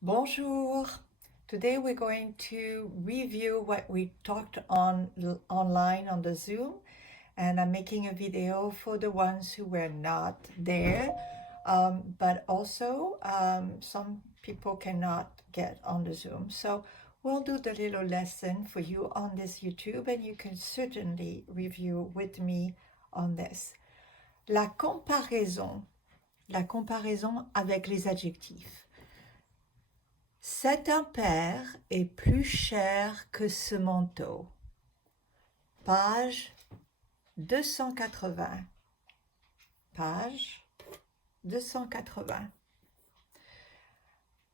Bonjour. Today we're going to review what we talked on online on the Zoom, and I'm making a video for the ones who were not there, but also some people cannot get on the Zoom. So we'll do the little lesson for you on this YouTube, and you can certainly review with me on this. La comparaison avec les adjectifs. Cet impair est plus cher que ce manteau. Page 280. Page 280.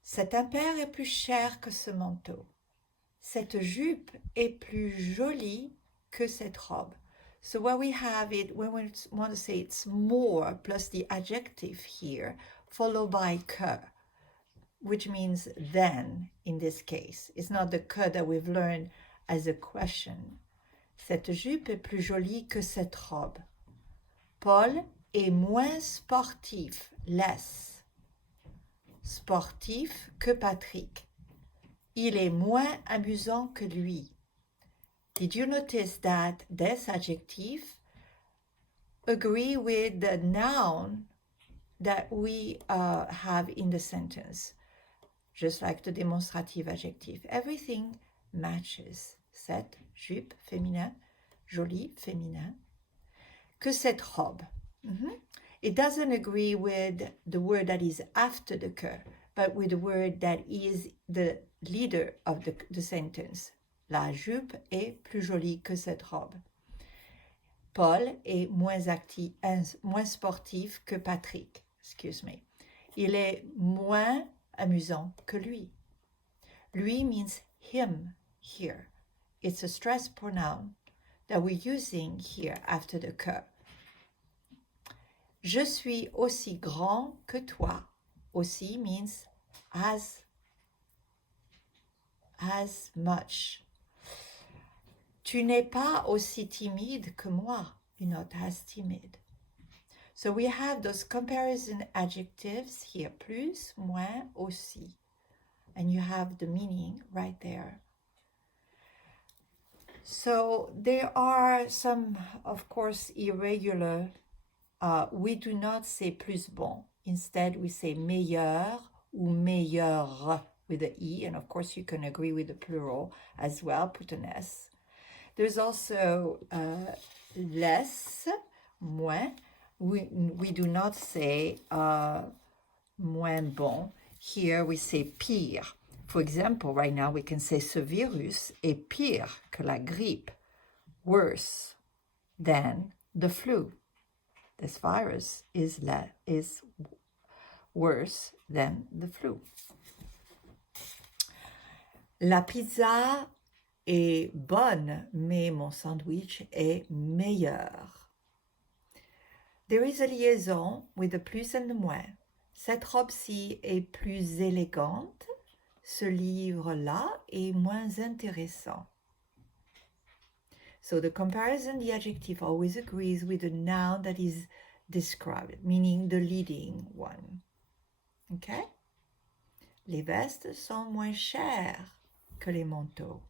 Cet impair est plus cher que ce manteau. Cette jupe est plus jolie que cette robe. So when we have it, when we want to say it's more plus the adjective here, followed by que, which means then in this case. It's not the que that we've learned as a question. Cette jupe est plus jolie que cette robe. Paul est moins sportif, less sportif que Patrick. Il est moins amusant que lui. Did you notice that this adjective agree with the noun that we have in the sentence? Just like the demonstrative adjective. Everything matches. Cette jupe, féminin, jolie, féminin. Que cette robe. It doesn't agree with the word that is after the que, but with the word that is the leader of the sentence. La jupe est plus jolie que cette robe. Paul est moins sportif que Patrick. Excuse me. Il est moins amusant que lui. Lui means him here. It's a stress pronoun that we're using here after the que. Je suis aussi grand que toi. Aussi means as much. Tu n'es pas aussi timide que moi. You're not as timid. So we have those comparison adjectives here, plus, moins, aussi. And you have the meaning right there. So there are some, of course, irregular. We do not say plus bon. Instead, we say meilleur ou meilleure with the E. And of course, you can agree with the plural as well, put an S. There's also less, moins. We do not say moins bon. Here we say pire. For example, right now we can say ce virus est pire que la grippe, worse than the flu. This virus is worse than the flu. La pizza est bonne, mais mon sandwich est meilleur. There is a liaison with the plus and the moins. Cette robe-ci est plus élégante. Ce livre-là est moins intéressant. So the comparison, the adjective always agrees with the noun that is described, meaning the leading one. Okay? Les vestes sont moins chères que les manteaux.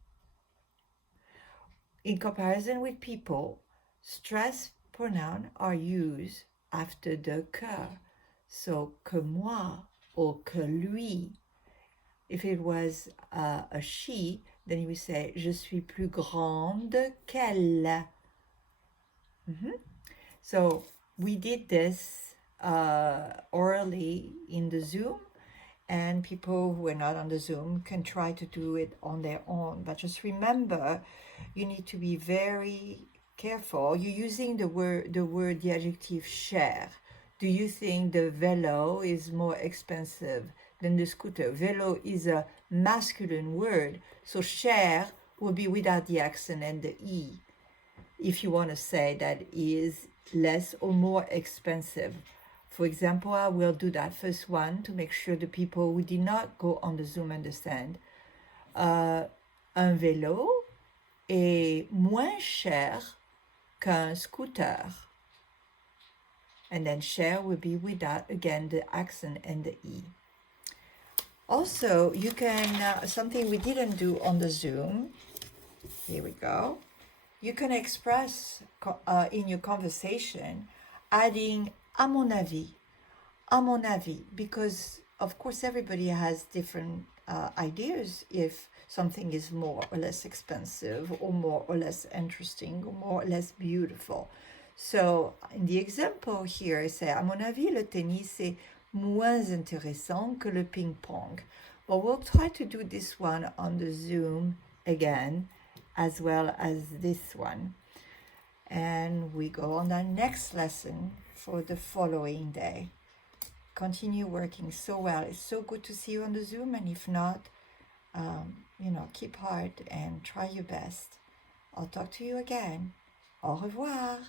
In comparison with people, stress pronouns are used after the que. So, que moi or que lui. If it was a she, then you would say, je suis plus grande qu'elle. So, we did this orally in the Zoom, and people who are not on the Zoom can try to do it on their own. But just remember, you need to be very careful. You're using the adjective cher. Do you think the vélo is more expensive than the scooter? Vélo is a masculine word, so cher will be without the accent and the E. If you want to say that is less or more expensive. For example, I will do that first one to make sure the people who did not go on the Zoom understand. Un vélo est moins cher qu'un scooter. And then cher will be without, again, the accent and the E. Also, you can, something we didn't do on the Zoom, here we go. You can express in your conversation, adding à mon avis, because of course everybody has different ideas if something is more or less expensive or more or less interesting or more or less beautiful. So in the example here, I say, à mon avis, le tennis est moins intéressant que le ping-pong. But we'll try to do this one on the Zoom again, as well as this one. And we go on our next lesson for the following day. Continue working so well. It's so good to see you on the Zoom, and if not, keep hard and try your best. I'll talk to you again. Au revoir.